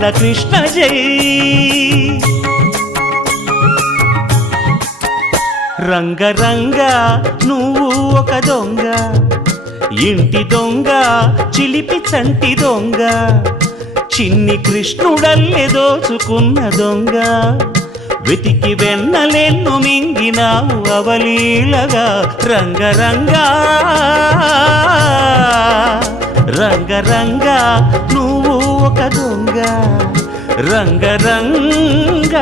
బాలకృష్ణ జై. రంగరంగ నువ్వు ఒక దొంగ, ఇంటి దొంగ చిలిపి చంటి దొంగ, చిన్ని కృష్ణుడల్లె దోచుకున్న దొంగ, వెతికి వెన్నలెన్ను మింగినావు అవలీలగా. రంగరంగ రంగరంగ నువ్వు ఒక దొంగ, రంగరంగ.